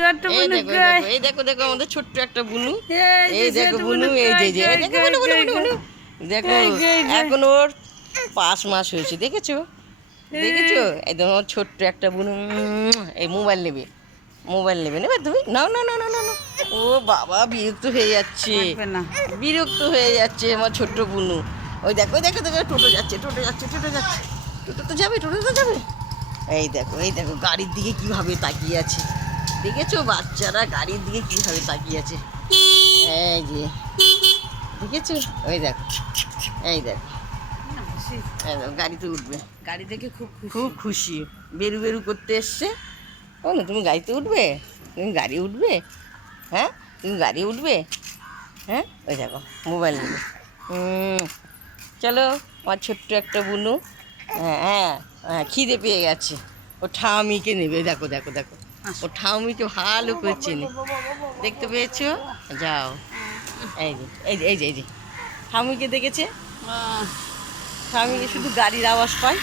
এই দেখো এই দেখো দেখো আমাদের ছোট্ট একটা বুনু। এই দেখো বুনু, এই যে এই দেখো বুনু বুনু বুনু বুনু দেখো এখন ওর 5 মাস হয়েছে, দেখেছো দেখেছো? একদম ওর ছোট্ট একটা বুনু। এই মোবাইল নেবে, মোবাইল নেবে, নেবে তুমি নাও নাও নাও নাও নাও। ও বাবা বিরক্ত হয়ে যাচ্ছে, বিরক্ত হয়ে যাচ্ছে আমার ছোট্ট বুনু। ওই দেখো ওই দেখো দেখো টোটো যাচ্ছে, টোটো যাচ্ছে, টোটো যাচ্ছে, টোটো তো যাবে, টোটো তো যাবে। এই দেখো গাড়ির দিকে কিভাবে তাকিয়ে আছে, দেখেছো? বাচ্চারা গাড়ির দিকে কিভাবে তাকিয়ে আছে, এই যে দেখেছো? ওই দেখো এই দেখো, এই দেখো গাড়িতে উঠবে, গাড়ি দেখে খুব খুব খুশি, বেরু বেরু করতে এসছে। ও না তুমি গাড়িতে উঠবে, তুমি গাড়ি উঠবে, হ্যাঁ তুমি গাড়ি উঠবে, হ্যাঁ ওই দেখো মোবাইল নেবে। চলো আমার ছোট্ট একটা বুনু। হ্যাঁ হ্যাঁ হ্যাঁ খিদে পেয়ে গেছে, ও ঠামিকে নেবে, দেখো দেখো দেখো ও ঠামিকে ভালো করে চেনে, দেখতে পেয়েছো? যাও এই যে এই যে এই যে এই যে ঠামিকে দেখেছে, ঠামিকে শুধু গাড়ির আওয়াজ পায়।